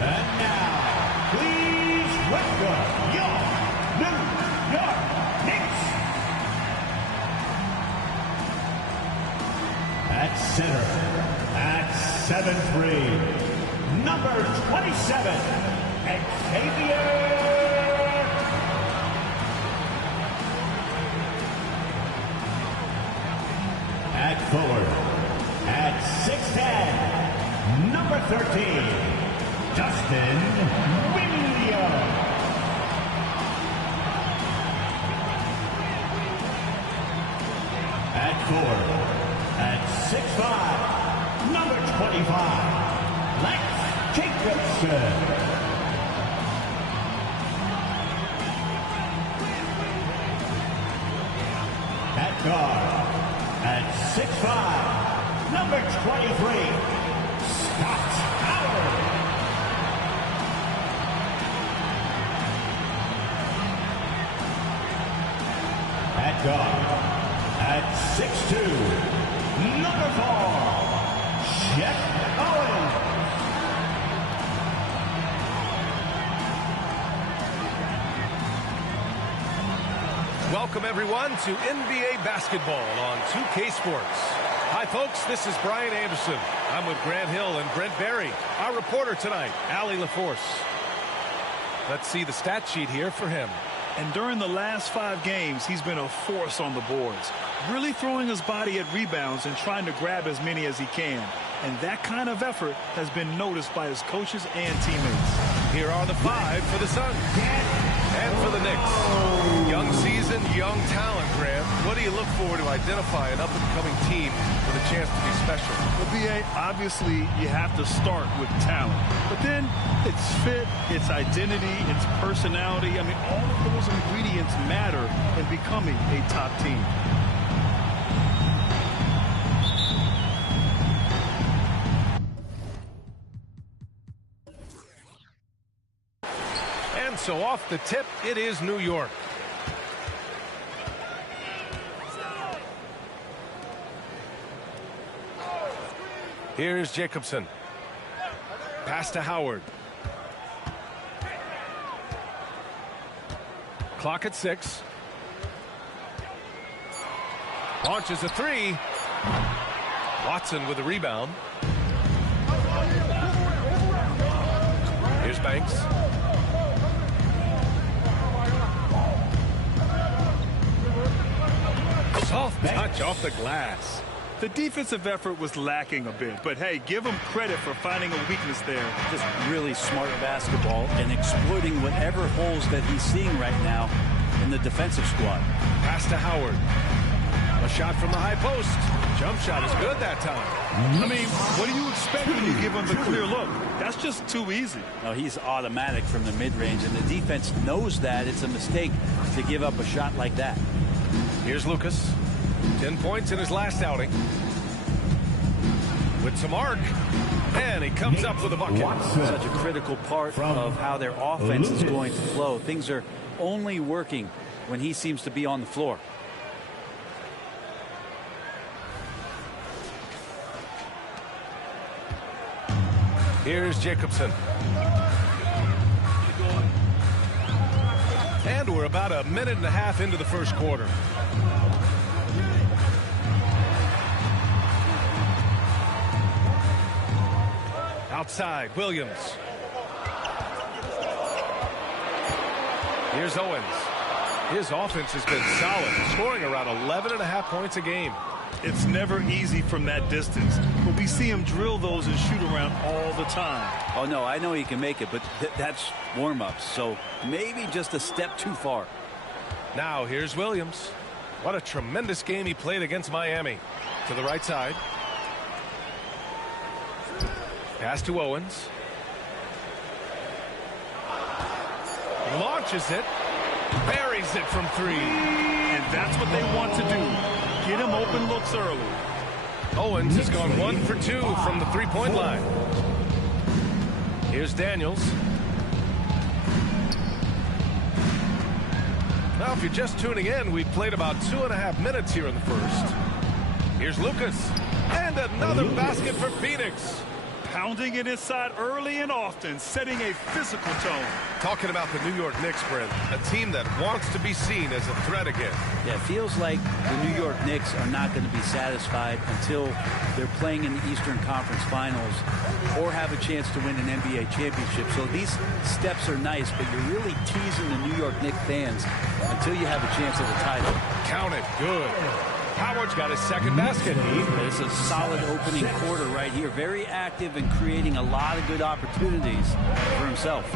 And now, please welcome your New York Knicks. At center, at 7'3", number 27, Xavier. At forward, at 6'10", number 13, Justin Williams. At forward, at 6'5", number 25, Lex Jacobson. At guard, at 6'5", number 23, Scott Howard. At guard, at 6'2", number 4, Chet Owens. Welcome, everyone, to NBA basketball on 2K Sports. Hi, folks. This is Brian Anderson. I'm with Grant Hill and Brent Berry. Our reporter tonight, Allie LaForce. Let's see the stat sheet here for him. And during the last 5 games, he's been a force on the boards, really throwing his body at rebounds and trying to grab as many as he can. And that kind of effort has been noticed by his coaches and teammates. Here are the 5 for the Suns. And for the Knicks. Young season, young talent, Grant. What do you look for to identify an up-and-coming team with a chance to be special? Well, B.A., obviously you have to start with talent. But then it's fit, it's identity, it's personality. I mean, all of those ingredients matter in becoming a top team. So off the tip, it is New York. Here's Jacobson. Pass to Howard. Clock at 6. Launches a 3. Watson with a rebound. Here's Banks. Soft touch off the glass. The defensive effort was lacking a bit, but hey, give him credit for finding a weakness there. Just really smart basketball and exploiting whatever holes that he's seeing right now in the defensive squad. Pass to Howard. A shot from the high post. Jump shot is good that time. I mean, what do you expect when you give him the clear look? That's just too easy. No, he's automatic from the mid-range, and the defense knows that it's a mistake to give up a shot like that. Here's Lucas. 10 points in his last outing. With some arc. And he comes up with a bucket. Such a critical part of how their offense is going to flow. Things are only working when he seems to be on the floor. Here's Jacobson. And we're about a minute and a half into the first quarter. Outside, Williams. Here's Owens. His offense has been solid, scoring around 11.5 points a game. It's never easy from that distance, but we see him drill those and shoot around all the time. Oh, no, I know he can make it, but that's warm-ups, so maybe just a step too far. Now, here's Williams. What a tremendous game he played against Miami. To the right side. Pass to Owens. Launches it. Buries it from 3. And that's what they want to do. Get him open looks early. Owens has gone 1 for 2 from the three-point line. Here's Daniels. Now, if you're just tuning in, we've played about 2.5 minutes here in the first. Here's Lucas. And another basket for Phoenix. Pounding it inside early and often, setting a physical tone. Talking about the New York Knicks, Brent, a team that wants to be seen as a threat again. Yeah, it feels like the New York Knicks are not going to be satisfied until they're playing in the Eastern Conference Finals or have a chance to win an NBA championship. So these steps are nice, but you're really teasing the New York Knicks fans until you have a chance at a title. Count it. Good. Howard's got his second basket. It's a solid opening quarter right here. Very active and creating a lot of good opportunities for himself.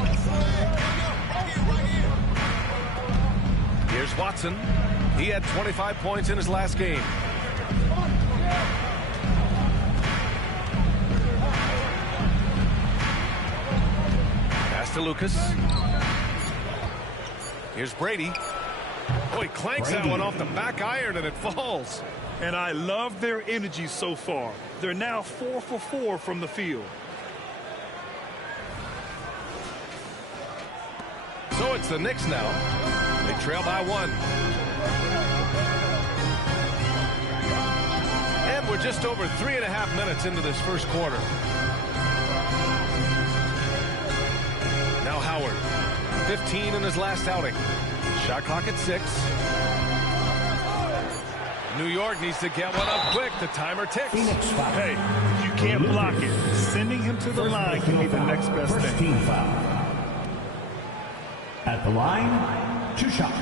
Here's Watson. He had 25 points in his last game. Pass to Lucas. Here's Brady. Oh, he clanks that one off the back iron and it falls. And I love their energy so far. They're now 4 for 4 from the field. So it's the Knicks now. They trail by 1. And we're just over 3.5 minutes into this first quarter. Now Howard, 15 in his last outing. Shot clock at 6. New York needs to get one up quick. The timer ticks. Hey, you can't block it. Sending him to the line can be the next best thing. Team foul. At the line, 2 shots.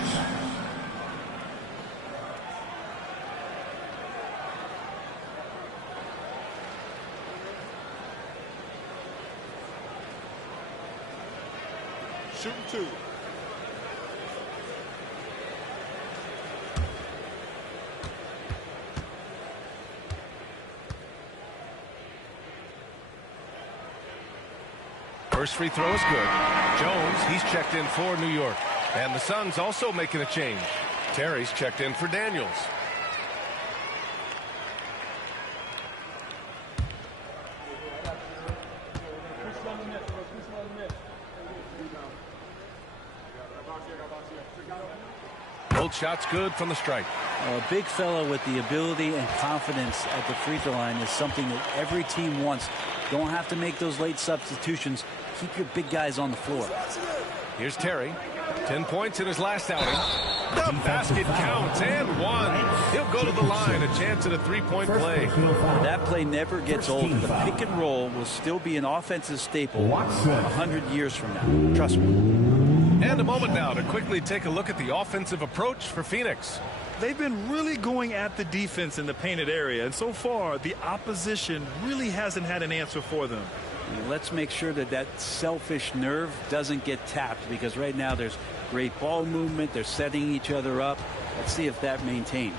Shooting 2. First free throw is good. Jones, he's checked in for New York. And the Suns also making a change. Terry's checked in for Daniels. Both shots good from the stripe. A big fella with the ability and confidence at the free throw line is something that every team wants. Don't have to make those late substitutions. Keep your big guys on the floor. Here's Terry. 10 points in his last outing. The basket counts and 1. He'll go to the line. A chance at a three-point play. That play never gets old. The pick and roll will still be an offensive staple 100 years from now. Trust me. And a moment now to quickly take a look at the offensive approach for Phoenix. They've been really going at the defense in the painted area, and so far the opposition really hasn't had an answer for them. Let's make sure that that selfish nerve doesn't get tapped, because right now there's great ball movement. They're setting each other up. Let's see if that maintains.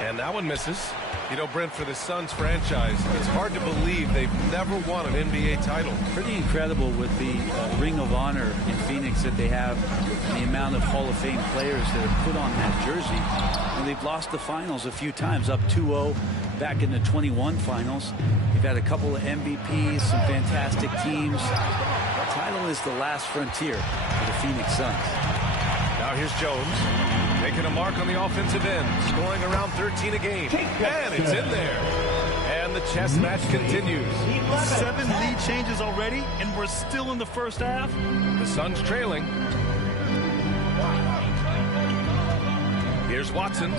And that one misses. You know, Brent, for the Suns franchise, it's hard to believe they've never won an NBA title. Pretty incredible with the Ring of Honor in Phoenix that they have, and the amount of Hall of Fame players that are put on that jersey. And they've lost the finals a few times, up 2-0 back in the 21 finals. They've had a couple of MVPs, some fantastic teams. The title is the last frontier for the Phoenix Suns. Now here's Jones. Making a mark on the offensive end, scoring around 13 a game. And it's in there. And the chess match continues. 7 lead changes already, and we're still in the first half. The Suns trailing. Here's Watson.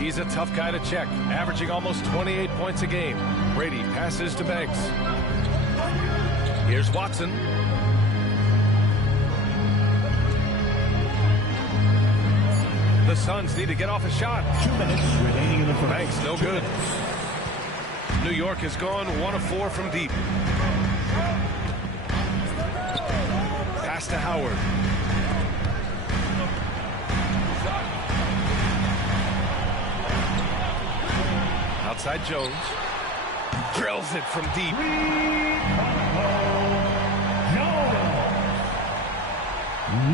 He's a tough guy to check, averaging almost 28 points a game. Brady passes to Banks. Here's Watson. The Suns need to get off a shot. 2 minutes remaining in the first. Banks, no good. New York has gone 1 of 4 from deep. Pass to Howard. Outside Jones. Drills it from deep.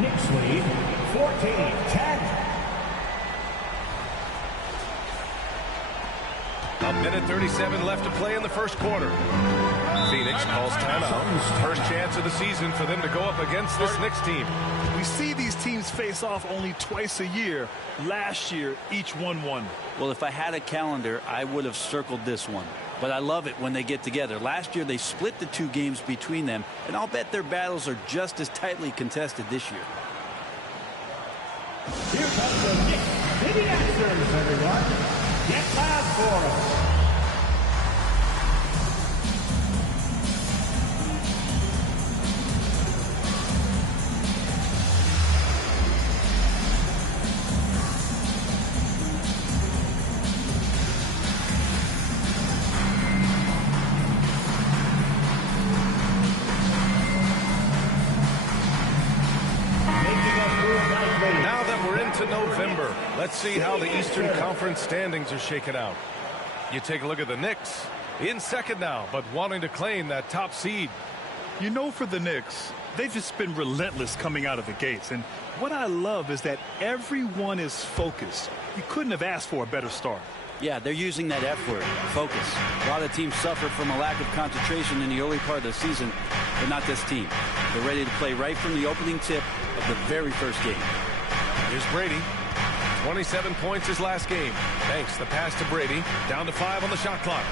Knicks lead 14-10. A minute 37 left to play in the first quarter. Phoenix calls timeout. First chance of the season for them to go up against this Knicks team. We see these teams face off only twice a year. Last year, each won one. Well, if I had a calendar, I would have circled this one. But I love it when they get together. Last year, they split the 2 games between them, and I'll bet their battles are just as tightly contested this year. Here comes the Knicks City Answers, everyone. Get loud for us. November. Let's see how the Eastern Conference standings are shaken out. You take a look at the Knicks in second now, but wanting to claim that top seed. You know, for the Knicks, they've just been relentless coming out of the gates. And what I love is that everyone is focused. You couldn't have asked for a better start. Yeah, they're using that F word, focus. A lot of teams suffer from a lack of concentration in the early part of the season, but not this team. They're ready to play right from the opening tip of the very first game. Here's Brady. 27 points his last game. Thanks. The pass to Brady. Down to 5 on the shot clock.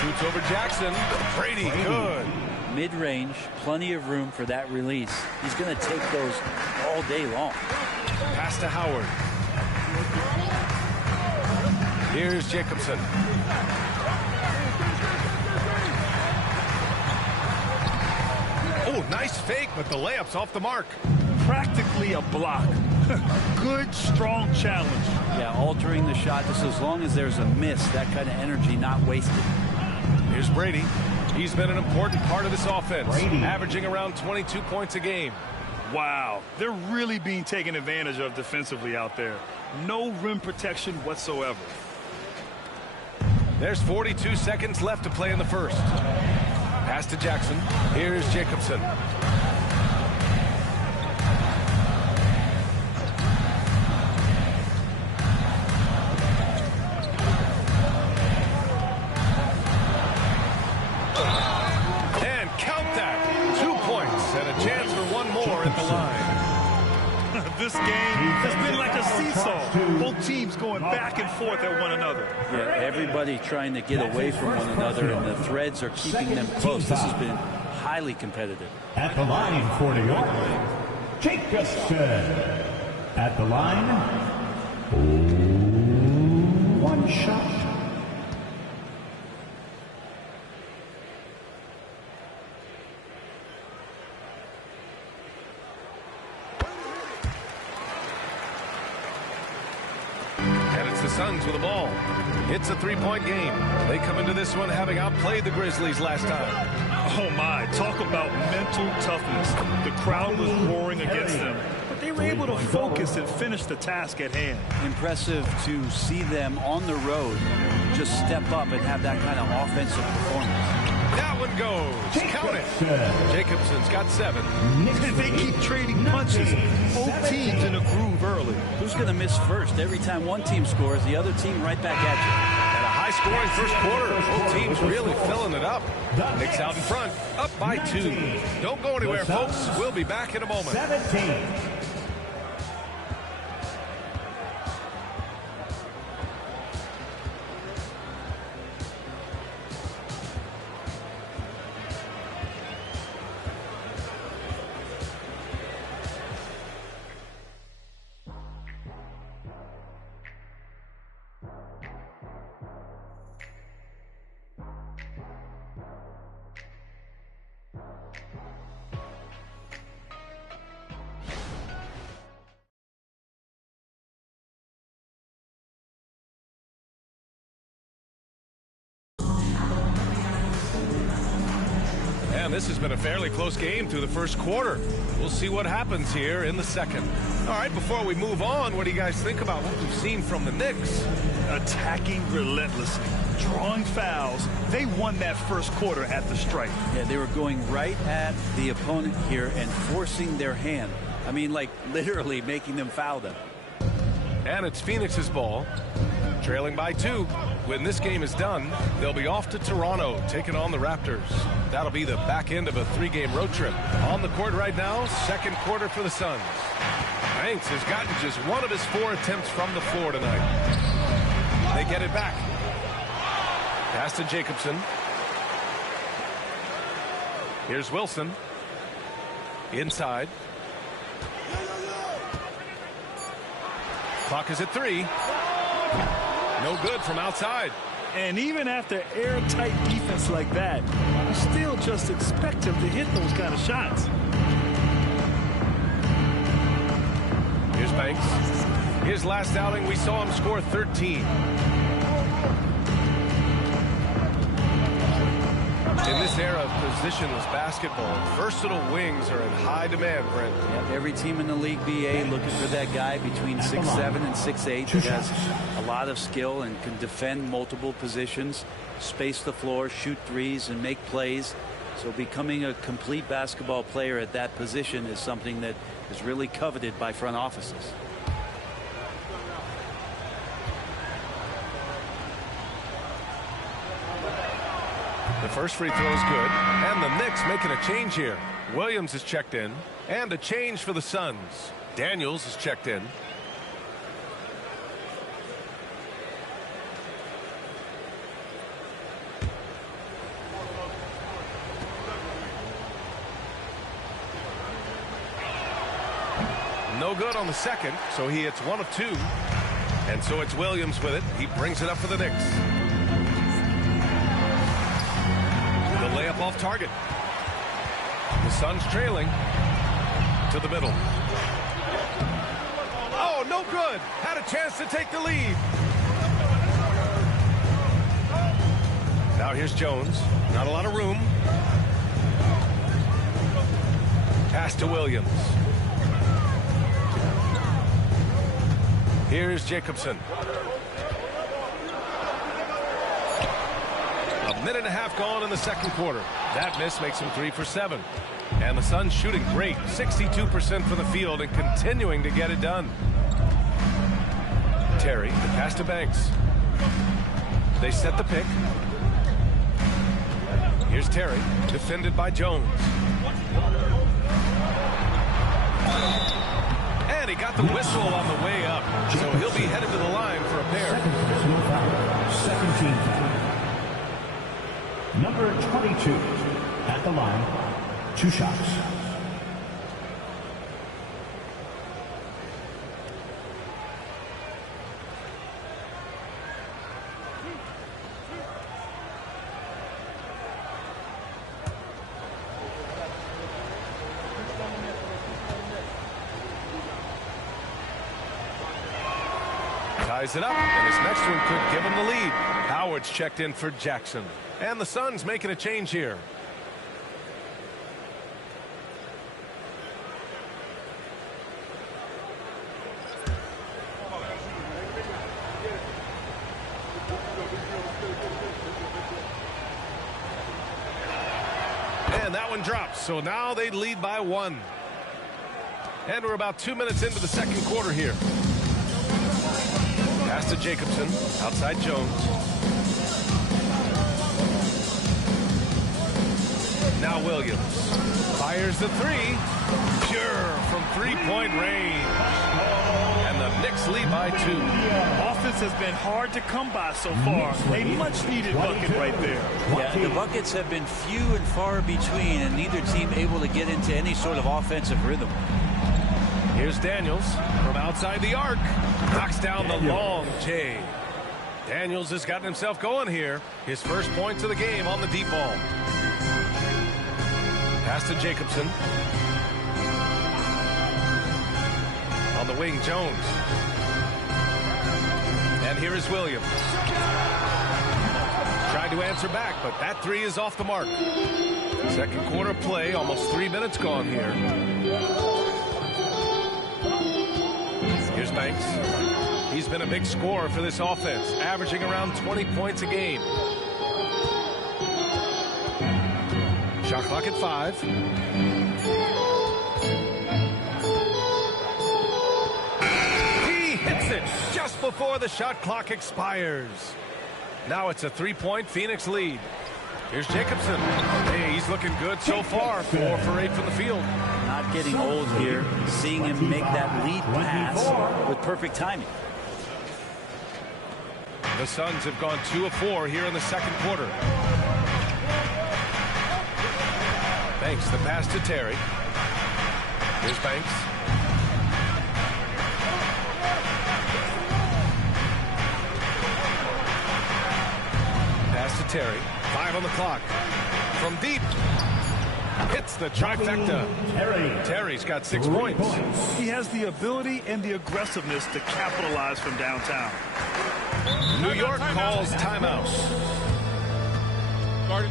Shoots over Jackson. Brady, good. Mid-range, plenty of room for that release. He's going to take those all day long. Pass to Howard. Here's Jacobson. Oh, nice fake, but the layup's off the mark. Practically a block. Good, strong challenge. Yeah, altering the shot just as long as there's a miss, that kind of energy not wasted. Here's Brady. He's been an important part of this offense, Brady, averaging around 22 points a game. Wow, they're really being taken advantage of defensively out there. No rim protection whatsoever. There's 42 seconds left to play in the first. Pass to Jackson. Here's Jacobson. And count that. 2 points and a chance for one more at the line. This game has been like a seesaw. Both teams going back and forth at one another. Yeah, everybody trying to get away from one another, and the threads are keeping them close. This has been highly competitive. At the line for New York, Jacobson. At the line, one shot. The Suns with the ball. It's a 3-point game. They come into this one having outplayed the Grizzlies last time. Oh my, talk about mental toughness. The crowd was roaring against them, but they were able to focus and finish the task at hand. Impressive to see them on the road just step up and have that kind of offensive performance. That one goes. Count it. Jacobson's got 7. They keep trading punches. Both teams in a groove early. Who's going to miss first? Every time one team scores, the other team right back at you. And a high-scoring first quarter. Both teams really filling it up. Knicks out in front, up by 2. Don't go anywhere, folks. We'll be back in a moment. 17. And this has been a fairly close game through the first quarter. We'll see what happens here in the second. All right, before we move on, what do you guys think about what we've seen from the Knicks? Attacking relentlessly, drawing fouls. They won that first quarter at the stripe. Yeah, they were going right at the opponent here and forcing their hand. I mean, like literally making them foul them. And it's Phoenix's ball. Trailing by 2. When this game is done, they'll be off to Toronto, taking on the Raptors. That'll be the back end of a 3-game road trip. On the court right now, second quarter for the Suns. Banks has gotten just 1 of his 4 attempts from the floor tonight. They get it back. Pass to Jacobson. Here's Wilson. Inside. Clock is at 3. No good from outside. And even after airtight defense like that, you still just expect him to hit those kind of shots. Here's Banks. His last outing, we saw him score 13. In this era of positionless basketball, versatile wings are in high demand, Brent. Yeah, every team in the league, BA, looking for that guy between 6'7" and 6'8" that has a lot of skill and can defend multiple positions, space the floor, shoot threes, and make plays. So becoming a complete basketball player at that position is something that is really coveted by front offices. The first free throw is good, and the Knicks making a change here. Williams is checked in, and a change for the Suns. Daniels is checked in. No good on the second, so he hits 1 of 2. And so it's Williams with it. He brings it up for the Knicks. The layup off target. The Suns trailing to the middle. Oh, no good. Had a chance to take the lead. Now here's Jones. Not a lot of room. Pass to Williams. Here's Jacobson. A minute and a half gone in the second quarter. That miss makes him 3 for 7. And the Suns shooting great. 62% from the field and continuing to get it done. Terry, the pass to Banks. They set the pick. Here's Terry, defended by Jones. And he got the whistle on the way up. So he'll be headed to the line for a pair. Second team foul. Number 22 at the line. 2 shots. Ties it up, and his next one could give him the lead. Howard's checked in for Jackson. And the Suns making a change here. And that one drops, so now they lead by 1. And we're about 2 minutes into the second quarter here. Pass to Jacobson, outside Jones. Now Williams fires the 3. Pure from 3-point range. And the Knicks lead by 2. Offense has been hard to come by so far. A much-needed bucket right there. Yeah, the buckets have been few and far between, and neither team able to get into any sort of offensive rhythm. Here's Daniels from outside the arc. Knocks down the long J. Daniels has gotten himself going here. His first points of the game on the deep ball. Pass to Jacobson. On the wing, Jones. And here is Williams. Tried to answer back, but that 3 is off the mark. Second quarter play, almost 3 minutes gone here. Here's Banks. He's been a big scorer for this offense, averaging around 20 points a game. Shot clock at 5. He hits it. just before the shot clock expires. Now it's a 3-point Phoenix lead. Here's Jacobson. Hey, he's looking good so far. 4 for 8 from the field. Not getting old here. Seeing him make that lead pass with perfect timing. The Suns have gone 2 of 4 here in the second quarter. Banks the pass to Terry. Here's Banks. Pass to Terry. 5 on the clock. From deep. Hits the trifecta. Terry's got 6 points. He has the ability and the aggressiveness to capitalize from downtown. New York calls timeout. Guarded.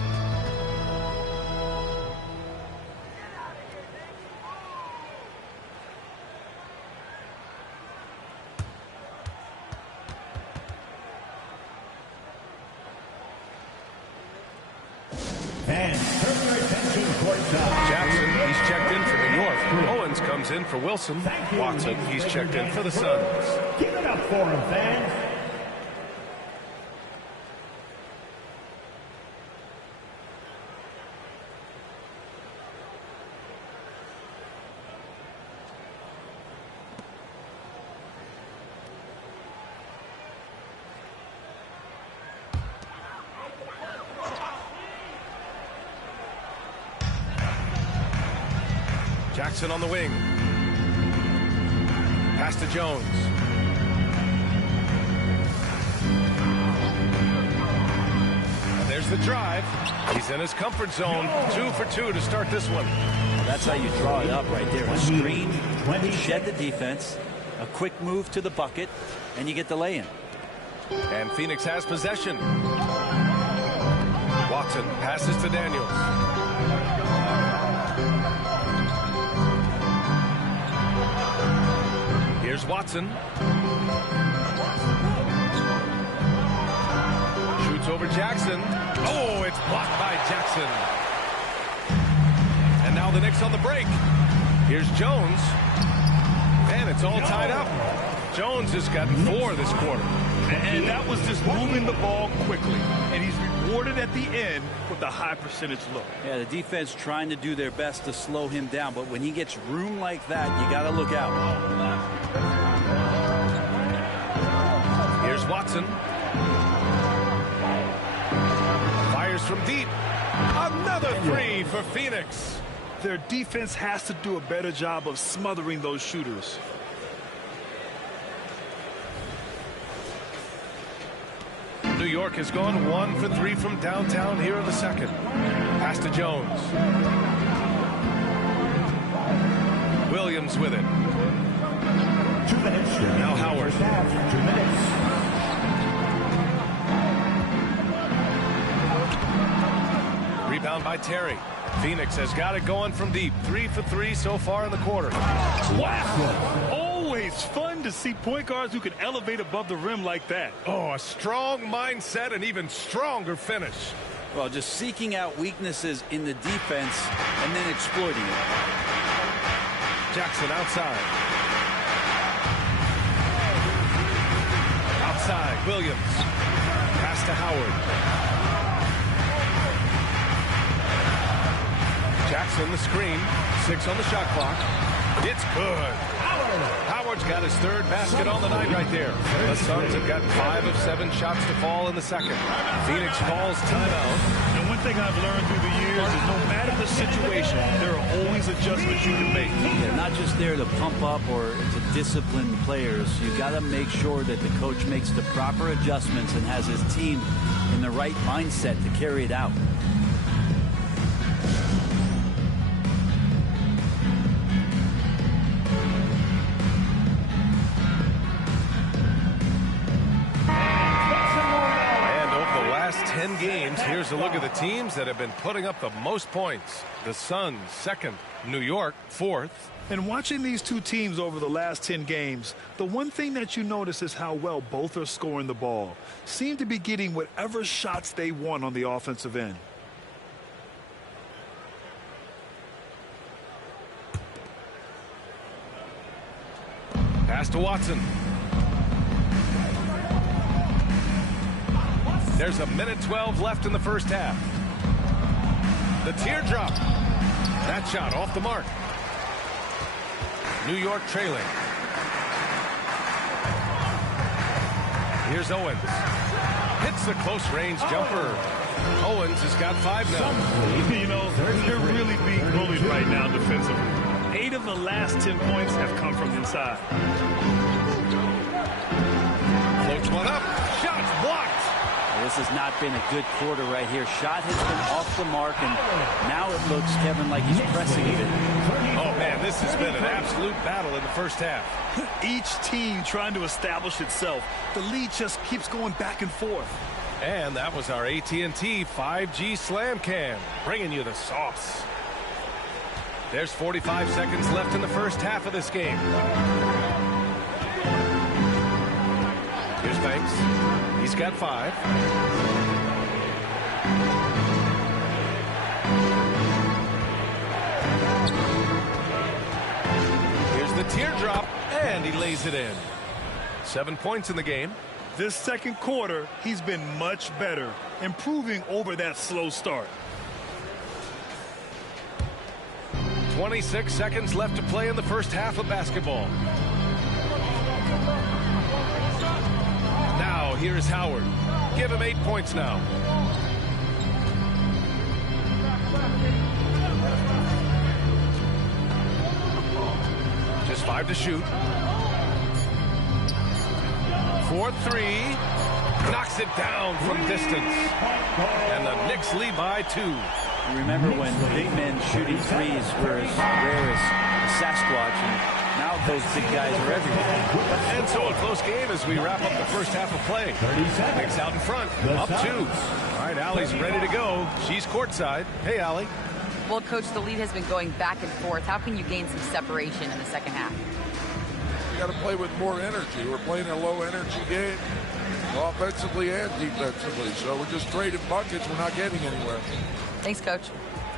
And turn your attention courtside. Jackson, he's checked in for New York. Owens comes in for Wilson. Watson, he's checked in for the Suns. Give it up for him, fans. Jackson on the wing. Pass to Jones. And there's the drive. He's in his comfort zone. 2 for 2 to start this one. Well, that's how you draw it up right there. A screen, shed the defense, a quick move to the bucket, and you get the lay-in. And Phoenix has possession. Watson passes to Daniels. Here's Watson. Shoots over Jackson. Oh, it's blocked by Jackson. And now the Knicks on the break. Here's Jones. And it's all tied up. Jones has gotten 4 this quarter. And that was just moving the ball quickly. And he's rewarded at the end with a high percentage look. Yeah, the defense trying to do their best to slow him down. But when he gets room like that, you got to look out. Here's Watson. Fires from deep. Another 3 for Phoenix. Their defense has to do a better job of smothering those shooters. New York has gone 1 for 3 from downtown here in the second. Pass to Jones. Williams with it. 2 minutes. Now Howard. 2 minutes. Rebound by Terry. Phoenix has got it going from deep. 3 for 3 so far in the quarter. Wow! Always fun to see point guards who can elevate above the rim like that. Oh, a strong mindset and even stronger finish. Well, just seeking out weaknesses in the defense and then exploiting it. Jackson outside. Outside, Williams. Pass to Howard. Jackson the screen. 6 on the shot clock. It's good. Howard's got his 3rd basket on the night right there. The Suns have got 5 of 7 shots to fall in the second. Phoenix calls timeout. And one thing I've learned through the years is no matter the situation, there are always adjustments you can make. They're not just there to pump up or to discipline the players. You got to make sure that the coach makes the proper adjustments and has his team in the right mindset to carry it out. Games. Here's a look at the teams that have been putting up the most points. The Suns 2nd, New York 4th. And watching these two teams over the last 10 games, the one thing that you notice is how well both are scoring the ball. Seem to be getting whatever shots they want on the offensive end. Pass to Watson. There's a minute 12 left in the first half. The teardrop. That shot off the mark. New York trailing. Here's Owens. Hits the close range jumper. Owens has got 5 now. You know, they're really being bullied right now defensively. 8 of the last 10 points have come from inside. Floats one up. Shot's blocked. This has not been a good quarter right here. Shot has been off the mark, and now it looks, Kevin, like he's pressing a bit. Oh, man, this has been an absolute battle in the first half. Each team trying to establish itself. The lead just keeps going back and forth. And that was our AT&T 5G Slam Cam, bringing you the sauce. There's 45 seconds left in the first half of this game. Here's Banks. He's got 5. Here's the teardrop, and he lays it in. 7 points in the game. This second quarter, he's been much better, improving over that slow start. 26 seconds left to play in the first half of basketball. Now, here's Howard. Give him 8 points now. Just 5 to shoot. 4-3. Knocks it down from distance. And the Knicks lead by 2. You remember when big men shooting threes were as rare as Sasquatch, and now those big guys are everywhere. And so a close game as we wrap up the first half of play. Knicks out in front, up 2. All right, Allie's ready to go. She's courtside. Hey, Allie. Well, Coach, the lead has been going back and forth. How can you gain some separation in the second half? You got to play with more energy. We're playing a low-energy game, offensively and defensively. So we're just trading buckets. We're not getting anywhere. Thanks, Coach.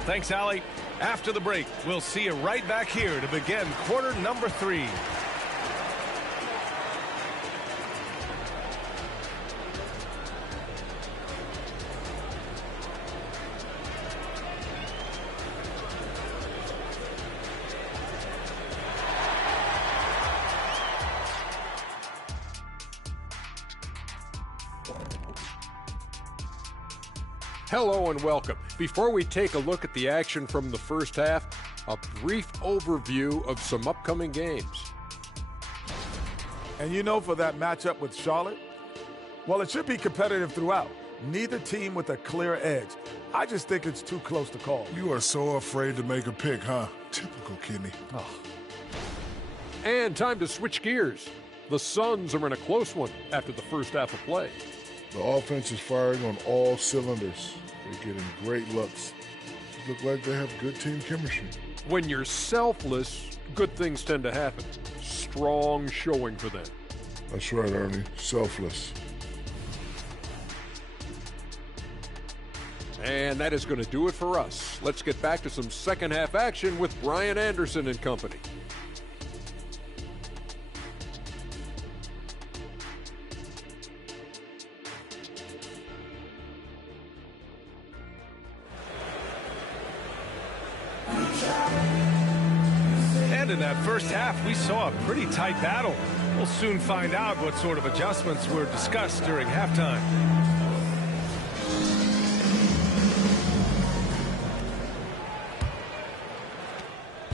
Thanks, Allie. After the break, we'll see you right back here to begin quarter number 3. Hello and welcome. Before we take a look at the action from the first half, a brief overview of some upcoming games. And you know, for that matchup with Charlotte, well, it should be competitive throughout. Neither team with a clear edge. I just think it's too close to call. You are so afraid to make a pick, huh? Typical Kidney. Oh. And time to switch gears. The Suns are in a close one after the first half of play. The offense is firing on all cylinders. They're getting great looks. It looks like they have good team chemistry. When you're selfless, good things tend to happen. Strong showing for them. That's right, Ernie. Selfless. And that is going to do it for us. Let's get back to some second half action with Brian Anderson and company. And in that first half, we saw a pretty tight battle. We'll soon find out what sort of adjustments were discussed during halftime.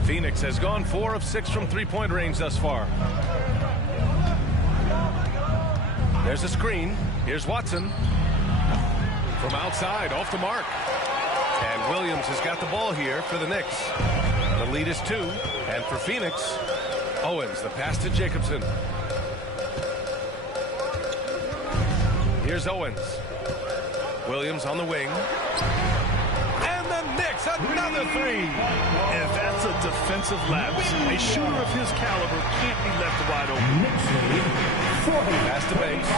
Phoenix has gone 4 of 6 from three-point range thus far. There's a screen. Here's Watson. From outside, off the mark. And Williams has got the ball here for the Knicks. The lead is 2. And for Phoenix, Owens, the pass to Jacobson. Here's Owens. Williams on the wing. And the Knicks, another 3. And that's a defensive lapse. A shooter of his caliber can't be left wide open. Pass to Banks.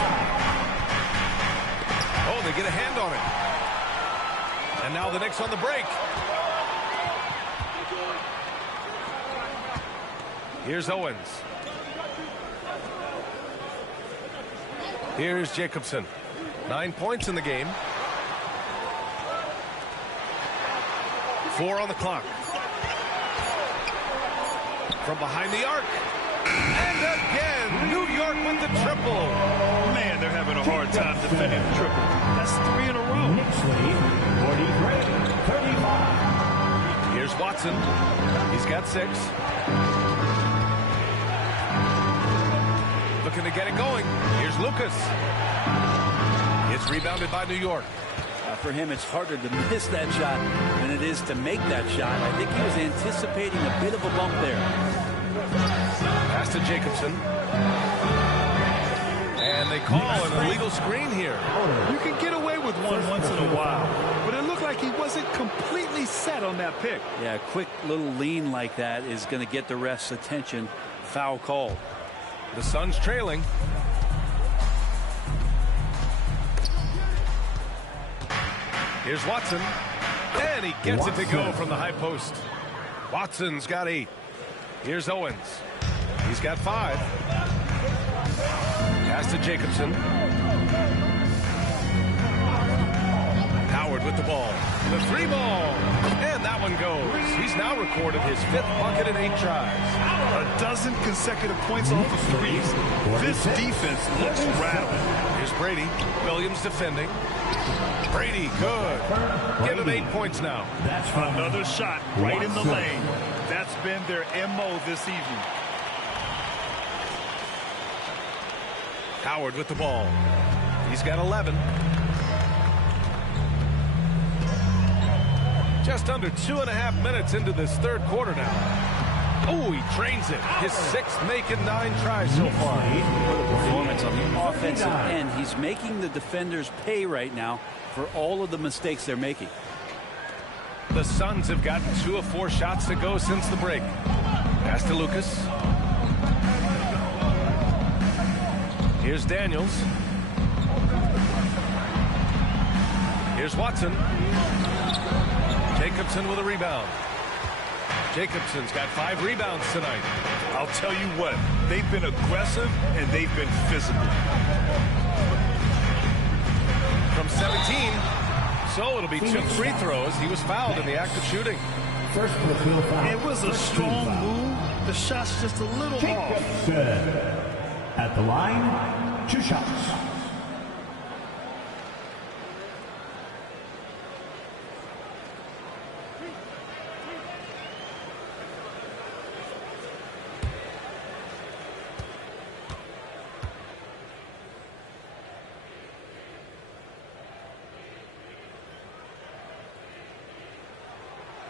Oh, they get a hand on it. And now the Knicks on the break. Here's Owens. Here's Jacobson. 9 points in the game. 4 on the clock. From behind the arc. And again, New York with the triple. Man, they're having a hard time defending the triple. That's 3 in a row. Knicks lead 43-35. Here's Watson. He's got 6. Looking to get it going. Here's Lucas. It's rebounded by New York. For him, it's harder to miss that shot than it is to make that shot. I think he was anticipating a bit of a bump there. Pass to Jacobson. And they call an illegal screen here. You can get away with one once in a while, but it looked like he wasn't completely set on that pick. Yeah, a quick little lean like that is going to get the ref's attention. Foul call. The Suns trailing. Here's Watson. And he gets it to go from the high post. Watson's got 8. Here's Owens. He's got 5. Pass to Jacobson. Howard with the ball. The 3 ball. And that one goes. He's now recorded his 5th bucket in 8 tries. A dozen consecutive points off of threes. This defense looks rattled. Here's Brady. Williams defending. Brady, good. Give him 8 points now. That's Another shot right in the lane. That's been their MO this evening. Howard with the ball. He's got 11. Just under 2.5 minutes into this third quarter now. Oh, he trains it. His 6th make in 9 tries so far. Performance on the offensive end. He's making the defenders pay right now for all of the mistakes they're making. The Suns have gotten 2 of 4 shots to go since the break. Pass to Lucas. Here's Daniels. Here's Watson. Jacobson with a rebound. Jacobson's got 5 rebounds tonight. I'll tell you what, they've been aggressive and they've been physical. From 17, so it'll be 2 free throws. He was fouled in the act of shooting. First foul. It was a strong move. The shot's just a little off. Jacobson at the line, 2 shots.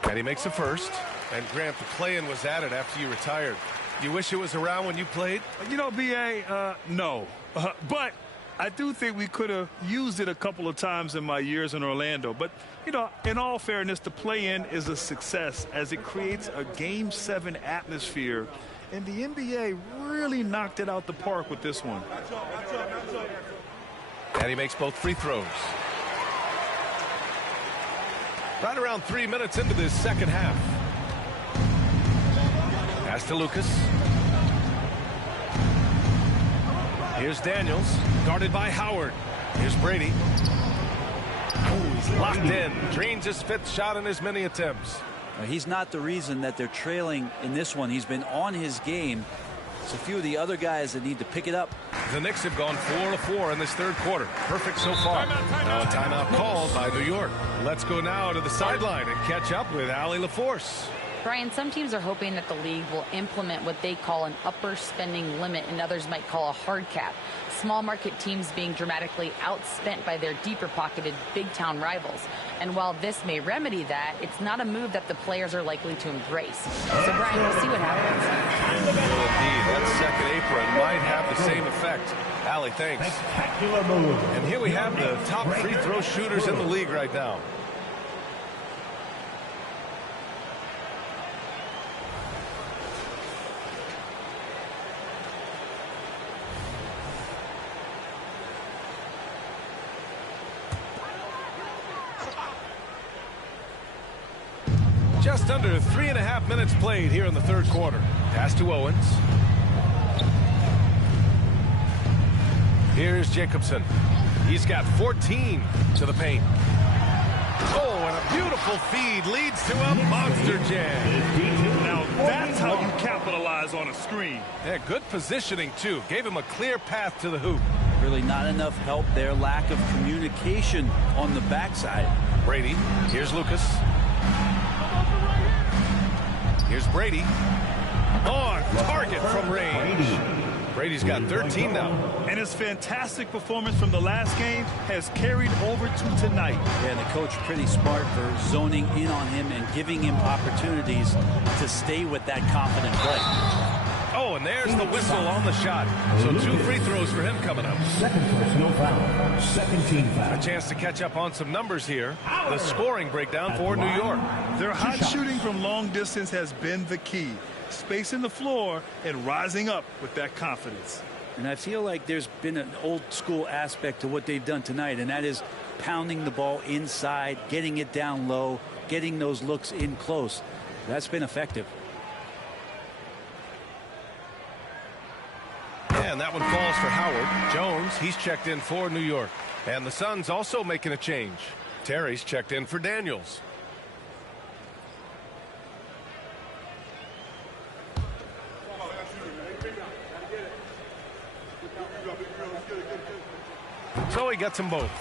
And he makes a first. And Grant, the play-in was added after you retired. You wish it was around when you played? You know, B.A., no. But I do think we could have used it a couple of times in my years in Orlando. But, you know, in all fairness, the play-in is a success as it creates a Game 7 atmosphere. And the NBA really knocked it out the park with this one. And he makes both free throws. Right around 3 minutes into this second half. Pass to Lucas. Here's Daniels, guarded by Howard. Here's Brady. Oh, he's locked in. Drains his 5th shot in as many attempts. He's not the reason that they're trailing in this one. He's been on his game. It's a few of the other guys that need to pick it up. The Knicks have gone 4 of 4 in this third quarter. Perfect so far. Now a timeout called by New York. Let's go now to the sideline and catch up with Allie LaForce. Brian, some teams are hoping that the league will implement what they call an upper spending limit and others might call a hard cap. Small market teams being dramatically outspent by their deeper pocketed big town rivals. And while this may remedy that, it's not a move that the players are likely to embrace. So Brian, we'll see what happens. Well, indeed, that second apron might have the same effect. Allie, thanks. Spectacular move. And here we have the top free throw shooters in the league right now. Just under 3.5 minutes played here in the third quarter. Pass to Owens. Here's Jacobson. He's got 14 to the paint. Oh, and a beautiful feed leads to a monster jam. Now that's how you capitalize on a screen. Yeah, good positioning, too. Gave him a clear path to the hoop. Really not enough help there. Lack of communication on the backside. Brady. Here's Lucas. Here's Brady. On target from range. Brady's got 13 now. And his fantastic performance from the last game has carried over to tonight. Yeah, the coach pretty smart for zoning in on him and giving him opportunities to stay with that confident play. Oh, and there's the whistle on the shot. So 2 free throws for him coming up. Second personal foul. Second team foul. A chance to catch up on some numbers here. The scoring breakdown for New York. Their hot shooting from long distance has been the key. Spacing the floor and rising up with that confidence. And I feel like there's been an old school aspect to what they've done tonight, and that is pounding the ball inside, getting it down low, getting those looks in close. That's been effective. And that one falls for Howard. Jones, he's checked in for New York. And the Suns also making a change. Terry's checked in for Daniels. So he gets them both.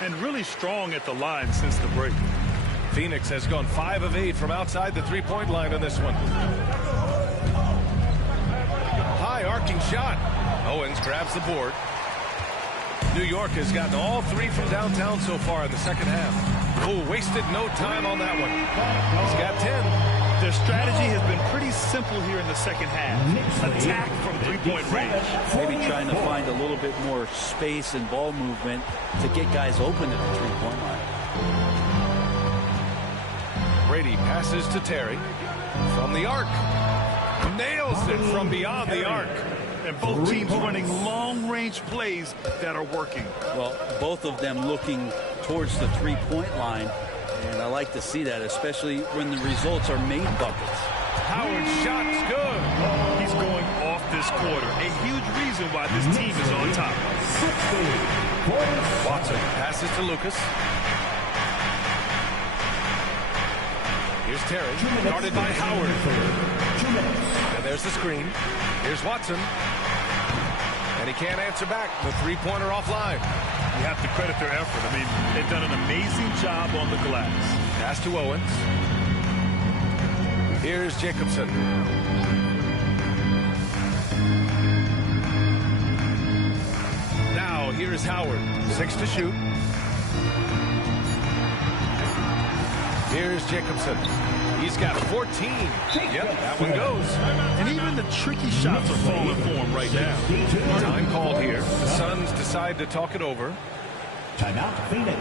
And really strong at the line since the break. Phoenix has gone 5 of 8 from outside the three-point line on this one. High arcing shot. Owens grabs the board. New York has gotten all 3 from downtown so far in the second half. Oh, wasted no time on that one. He's got 10. Their strategy has been pretty simple here in the second half. Attack from three-point range. Maybe trying to find a little bit more space and ball movement to get guys open at the three-point line. Brady passes to Terry from the arc. Nails it from beyond the arc. And both teams running long-range plays that are working. Well, both of them looking towards the three-point line. And I like to see that, especially when the results are made buckets. Howard's shot's good. He's going off this quarter. A huge reason why this team is on top. Watson passes to Lucas. Here's Terry, guarded by Howard. And there's the screen. Here's Watson. And he can't answer back. The three-pointer offline. You have to credit their effort. I mean, they've done an amazing job on the glass. Pass to Owens. Here's Jacobson. Now here's Howard. 6 to shoot. Here's Jacobson. He's got 14. Yep, that one goes. And even the tricky shots are falling for him right now. Time called here. The Suns decide to talk it over. Timeout, Phoenix.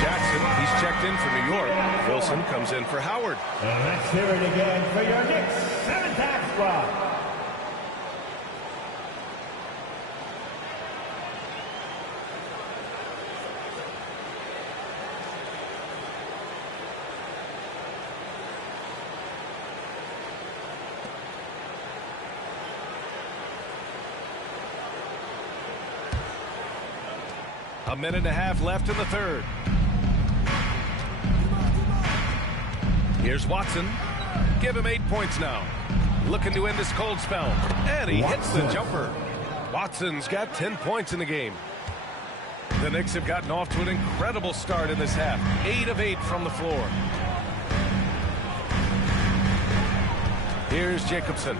Jackson, he's checked in for New York. Wilson comes in for Howard. And let's hear it again for your Knicks 7th half squad. A minute and a half left in the third. Here's Watson. Give him 8 points now. Looking to end this cold spell. And he hits the jumper. Watson's got 10 points in the game. The Knicks have gotten off to an incredible start in this half. 8 of 8 from the floor. Here's Jacobson.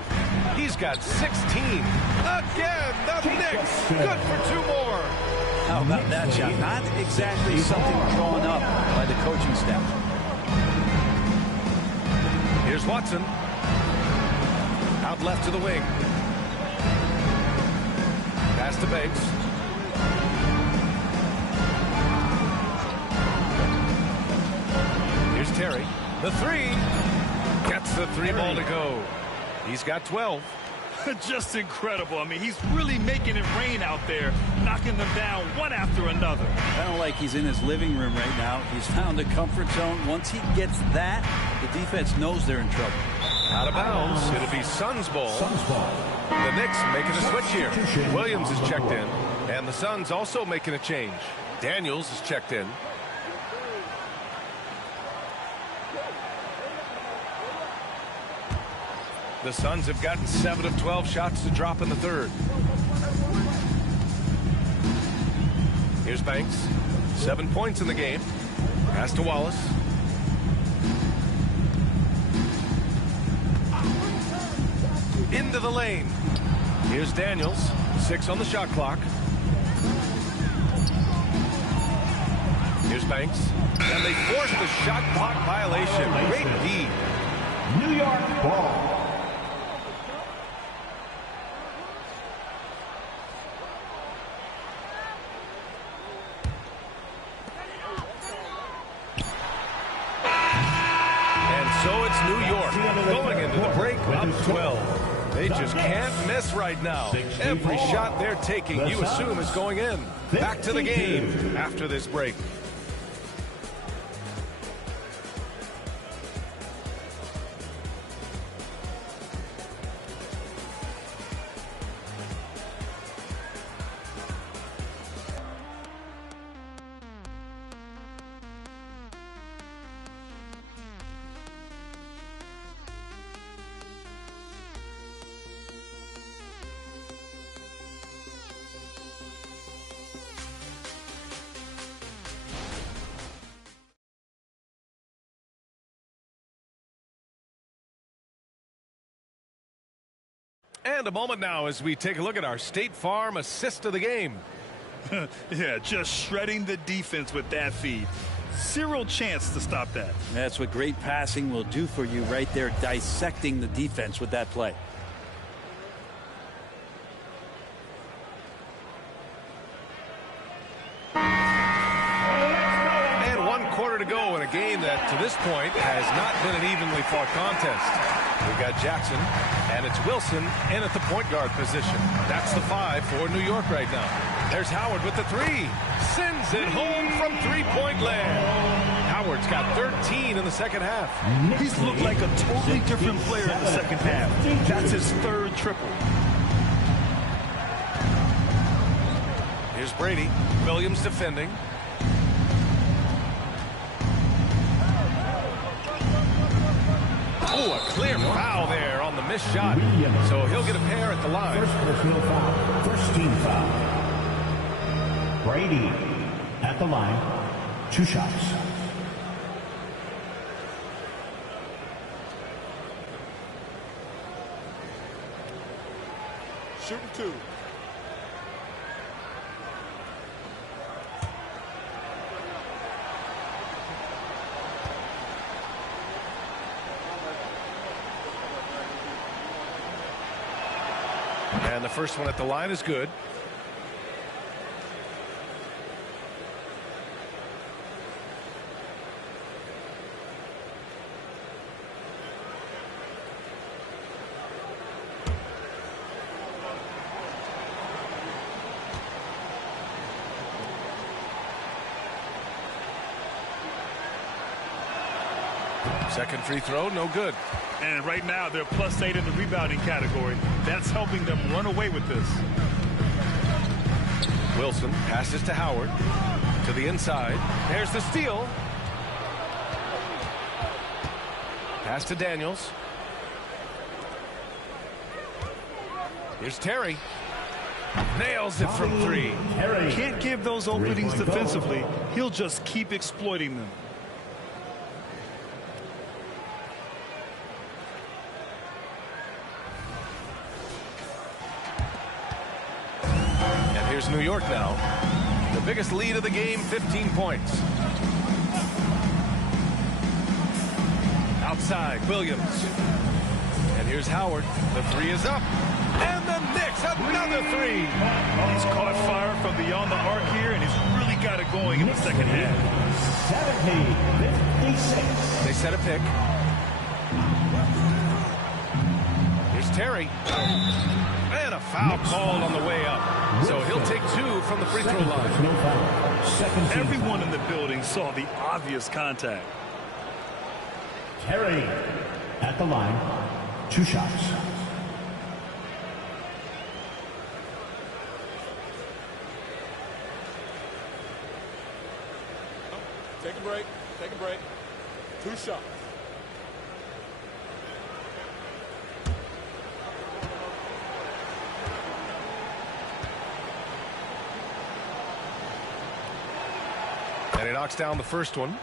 He's got 16. Again, the Knicks. Good for 2 more. How about that shot? Not exactly something drawn up by the coaching staff. Here's Watson. Out left to the wing. Pass to Banks. Here's Terry. The 3. Gets the 3 ball to go. He's got 12. Just incredible. I mean, he's really making it rain out there, knocking them down one after another. Kind of like he's in his living room right now. He's found a comfort zone. Once he gets that, the defense knows they're in trouble. Out of bounds. It'll be Suns ball. The Knicks making a switch here. Williams is checked in, and the Suns also making a change. Daniels is checked in. The Suns have gotten 7 of 12 shots to drop in the third. Here's Banks. 7 points in the game. Pass to Wallace. Into the lane. Here's Daniels. 6 on the shot clock. Here's Banks. And they force the shot clock violation. Great D. New York ball. So it's New York going into the break up 12. They just can't miss right now. Every shot they're taking, you assume, is going in. Back to the game after this break. And a moment now as we take a look at our State Farm assist of the game. Yeah, just shredding the defense with that feed. Zero chance to stop that. That's what great passing will do for you right there, dissecting the defense with that play. And 1 quarter to go in a game that to this point has not been an evenly fought contest. We've got Jackson, and it's Wilson in at the point guard position. That's the 5 for New York right now. There's Howard with the 3. Sends it home from three-point land. Howard's got 13 in the second half. He's looked like a totally different player in the second half. That's his 3rd triple. Here's Brady. Williams defending. Oh, a clear foul there on the missed shot. So he'll get a pair at the line. First personal foul. First team foul. Brady at the line. 2 shots. Shooting 2. And the first one at the line is good. Second free throw, no good. And right now, they're +8 in the rebounding category. That's helping them run away with this. Wilson passes to Howard. To the inside. There's the steal. Pass to Daniels. Here's Terry. Nails it from 3. Can't give those openings defensively. He'll just keep exploiting them. Here's New York now. The biggest lead of the game, 15 points. Outside, Williams. And here's Howard. The 3 is up. And the Knicks, another 3. He's caught fire from beyond the arc here, and he's really got it going in the second half. 70-56. They set a pick. Here's Terry. And a foul called on the way up. So he'll take 2 from the free throw line. Everyone in the building saw the obvious contact. Terry at the line. 2 shots. Take a break. Take a break. 2 shots. And he knocks down the first one.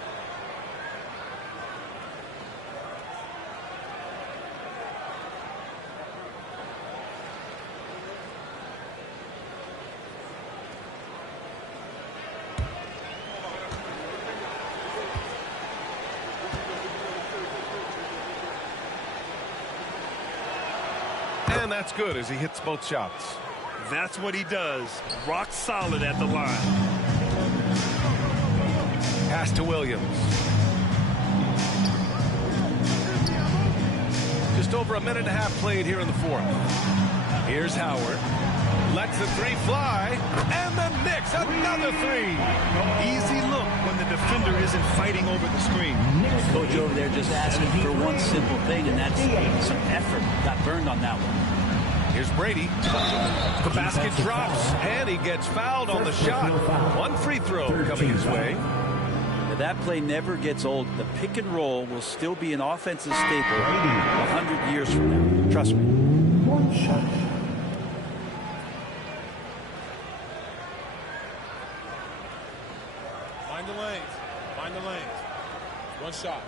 And that's good as he hits both shots. That's what he does. Rock solid at the line. Pass to Williams. Just over a minute and a half played here in the fourth. Here's Howard. Lets the 3 fly. And the Knicks, another 3. Easy look when the defender isn't fighting over the screen. Coach over there just asking for one simple thing, and that's some effort. Got burned on that one. Here's Brady. The basket drops, and he gets fouled on the shot. 1 free throw coming his way. That play never gets old. The pick and roll will still be an offensive staple 100 years from now. Trust me. 1 shot. Find the lanes. Find the lanes. 1 shot.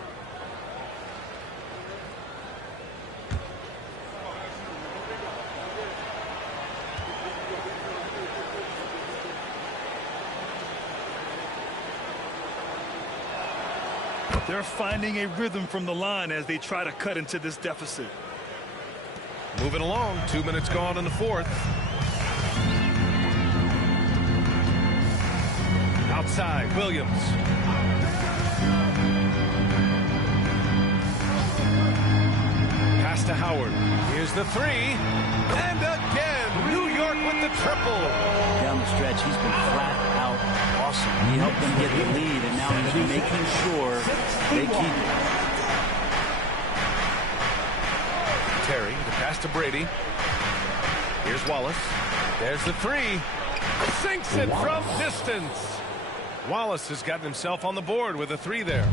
They're finding a rhythm from the line as they try to cut into this deficit. Moving along, 2 minutes gone in the fourth. Outside, Williams. Pass to Howard. Here's the 3. And again, New York with the triple. Down the stretch, he's been flat out awesome. He helped them get the lead, and now he's making sure they keep it. Terry, the pass to Brady. Here's Wallace. There's the 3. Sinks it from distance. Wallace has gotten himself on the board with a 3 there.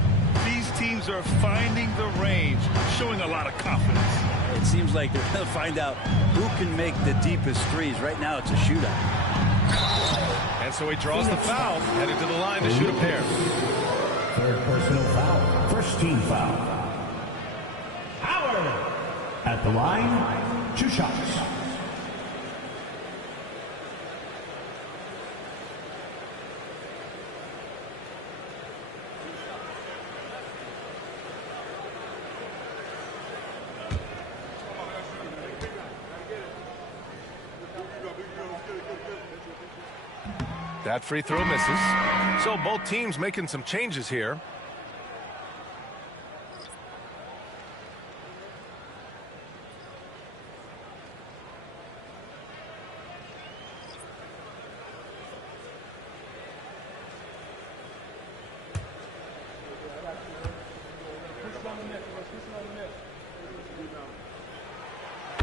These teams are finding the range, showing a lot of confidence. It seems like they're going to find out who can make the deepest threes. Right now, it's a shootout. And so he draws the foul, headed to the line to shoot a pair. 3rd personal foul. 1st team foul. Howard at the line. 2 shots. That free throw misses. So both teams making some changes here.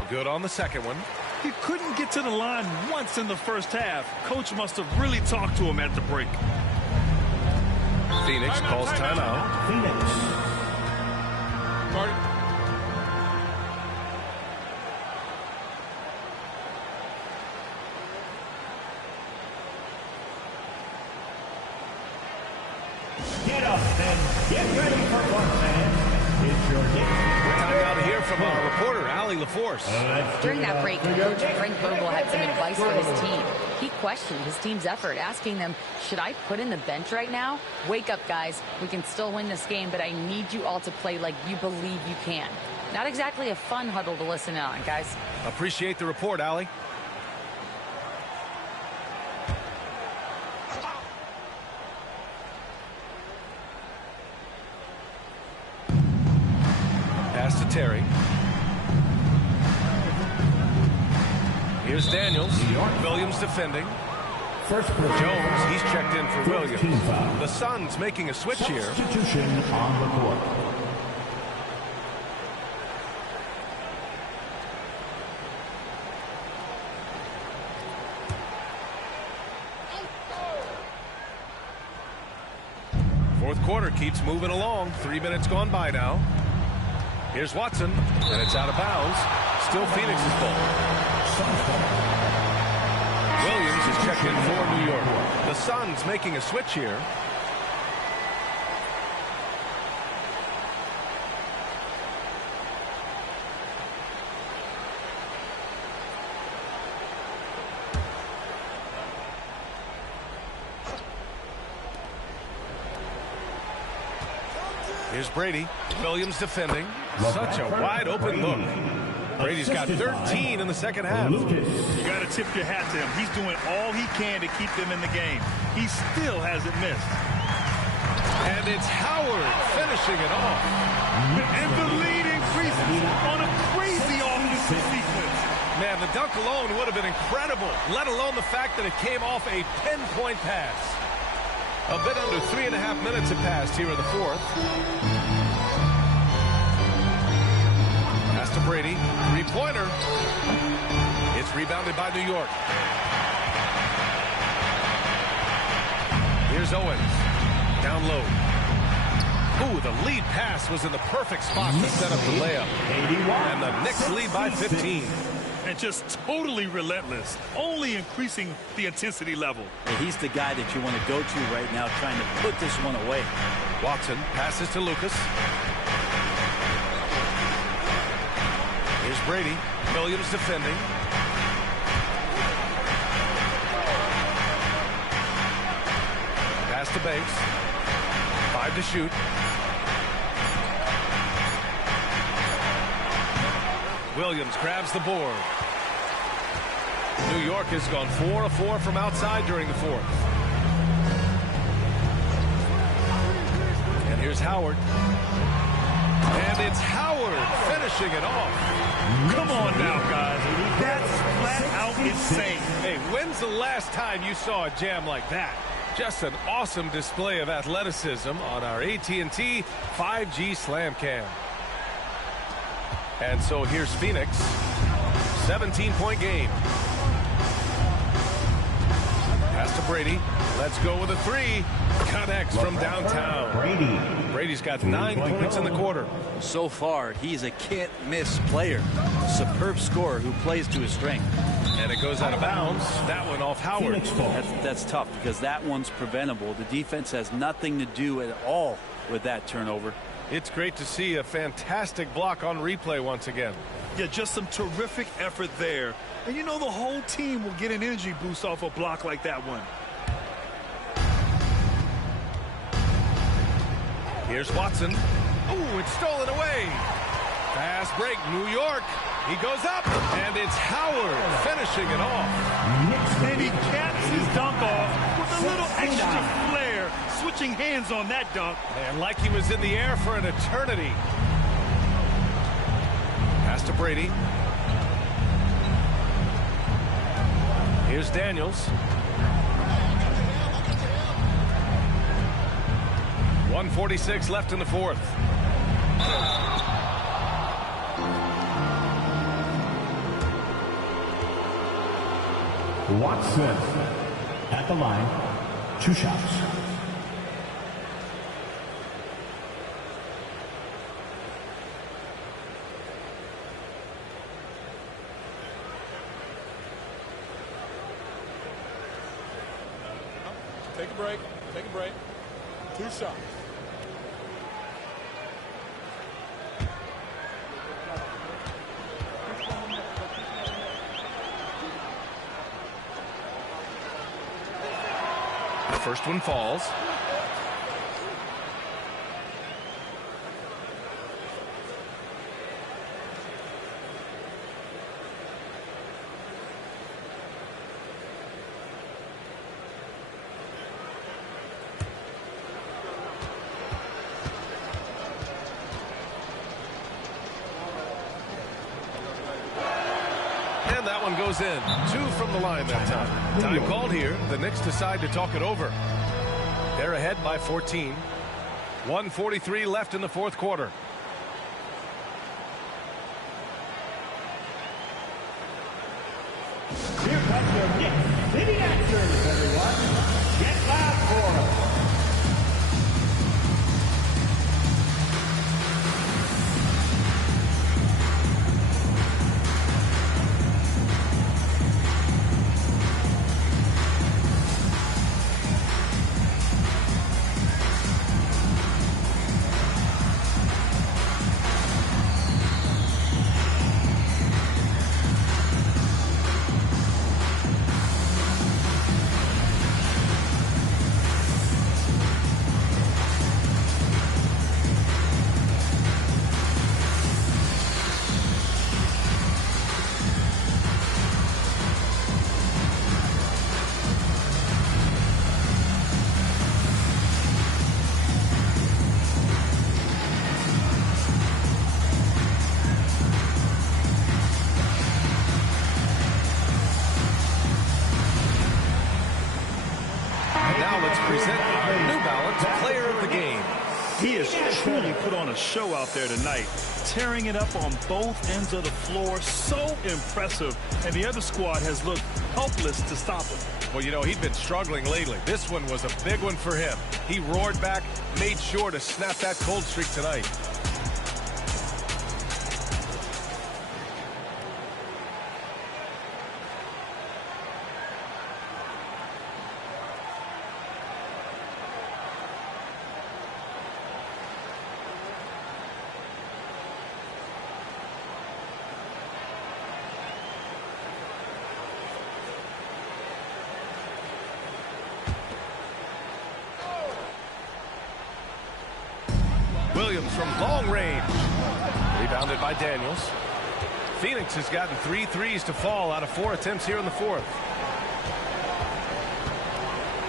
Good on the second one. He couldn't get to the line once in the first half. Coach must have really talked to him at the break. Phoenix calls timeout. Phoenix. Get up and get ready for one, man. It's your game. Time now to hear from our reporter, Allie LaForce. During that break, Coach Frank Vogel had some advice for his team. He questioned his team's effort, asking them, should I put in the bench right now? Wake up, guys. We can still win this game, but I need you all to play like you believe you can. Not exactly a fun huddle to listen on, guys. Appreciate the report, Allie. Pass to Terry. Here's Daniels. Williams defending. First Jones, he's checked in for Williams. Foul. The Suns making a switch here. Substitution on the court. Fourth quarter keeps moving along. 3 minutes gone by now. Here's Watson, and it's out of bounds. Still Phoenix's ball. Williams is checked in for New York. The Suns making a switch here. Here's Brady. Williams defending. Such a wide open look. Brady's got 13 in the second half. You got to tip your hat to him. He's doing all he can to keep them in the game. He still hasn't missed. And it's Howard finishing it off. And the lead increases on a crazy offensive sequence. Man, the dunk alone would have been incredible, let alone the fact that it came off a pinpoint pass. A bit under 3.5 minutes have passed here in the fourth. Pass to Brady. Three-pointer. It's rebounded by New York. Here's Owens. Down low. Ooh, the lead pass was in the perfect spot to set up the layup. And the Knicks lead by 15. And just totally relentless, only increasing the intensity level. Yeah, he's the guy that you want to go to right now, trying to put this one away. Watson passes to Lucas. Here's Brady. Williams defending. Pass to Banks. 5 to shoot. Williams grabs the board. New York has gone 4 of 4 from outside during the fourth. And here's Howard. And it's Howard finishing it off. Come on now, guys. That's flat out insane. Hey, when's the last time you saw a jam like that? Just an awesome display of athleticism on our AT&T 5G Slam Cam. And so here's Phoenix. 17-point game. Pass to Brady. Let's go with a three. Connects from downtown. Brady's got 9 points in the quarter. So far, he's a can't-miss player. A superb scorer who plays to his strength. And it goes out of bounds. That one off Howard. That's tough because that one's preventable. The defense has nothing to do at all with that turnover. It's great to see a fantastic block on replay once again. Yeah, just some terrific effort there. And you know the whole team will get an energy boost off a block like that one. Here's Watson. Ooh, it's stolen away. Fast break, New York. He goes up, and it's Howard finishing it off. And he caps his dunk off with a little extra flair, switching hands on that dunk. And like he was in the air for an eternity. Pass to Brady. Here's Daniels. 1:46 left in the fourth. Watson at the line, 2 shots. Take a break. Take a break. 2 shots. First one falls. one goes in. 2 from the line that time. Time called here. The Knicks decide to talk it over. They're ahead by 14. 1:43 left in the fourth quarter. Here comes your Knicks City Actors, everyone. Get loud for them. Truly put on a show out there tonight, tearing it up on both ends of the floor. So impressive, and the other squad has looked helpless to stop him. Well, you know, he'd been struggling lately. This one was a big one for him. He roared back, made sure to snap that cold streak tonight. Williams from long range. Rebounded by Daniels. Phoenix has gotten 3 threes to fall out of 4 attempts here in the fourth.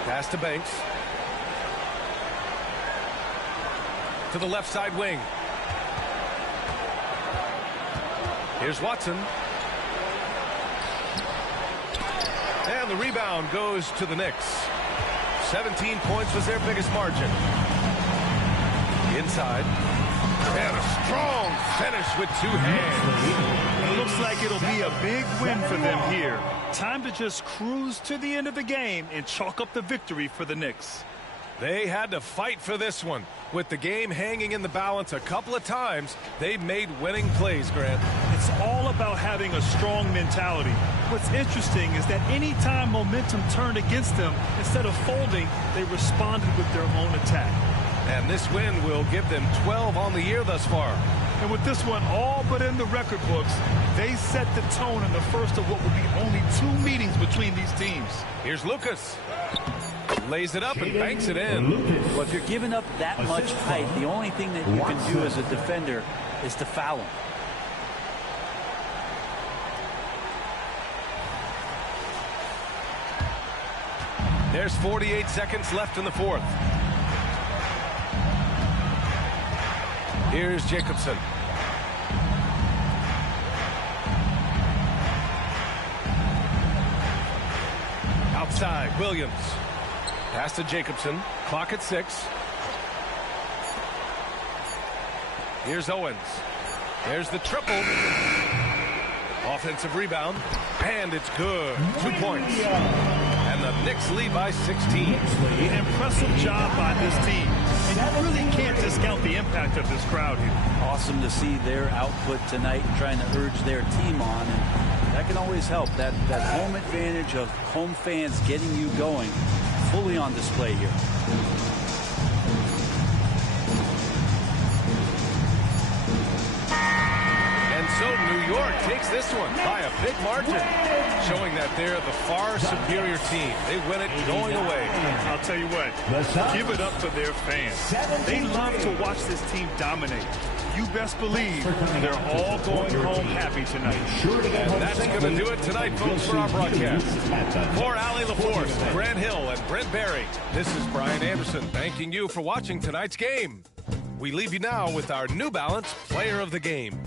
Pass to Banks. To the left side wing. Here's Watson. And the rebound goes to the Knicks. 17 points was their biggest margin. Inside. And a strong finish with 2 hands. It looks like it'll be a big win for them here. Time to just cruise to the end of the game and chalk up the victory for the Knicks. They had to fight for this one. With the game hanging in the balance a couple of times, they made winning plays, Grant. It's all about having a strong mentality. What's interesting is that anytime momentum turned against them, instead of folding, they responded with their own attack. And this win will give them 12 on the year thus far. And with this one all but in the record books, they set the tone in the first of what will be only 2 meetings between these teams. Here's Lucas. Lays it up and banks it in. Well, if you're giving up that much height, the only thing that you can do as a defender is to foul him. There's 48 seconds left in the fourth. Here's Jacobson. Outside, Williams. Pass to Jacobson. Clock at 6. Here's Owens. There's the triple. Offensive rebound. And it's good. 2 points. And the Knicks lead by 16. Impressive job by this team. And you really can't discount the impact of this crowd here. Awesome to see their output tonight, trying to urge their team on. And that can always help. That home advantage of home fans getting you going, fully on display here. And so New York takes this one by a big margin, showing that they're the far superior team. They win it going away. I'll tell you what, give it up for their fans. They love to watch this team dominate. You best believe they're all going home happy tonight. And that's going to do it tonight, folks, for our broadcast. For Allie LaForce, Grant Hill, and Brent Barry, this is Brian Anderson thanking you for watching tonight's game. We leave you now with our New Balance Player of the Game.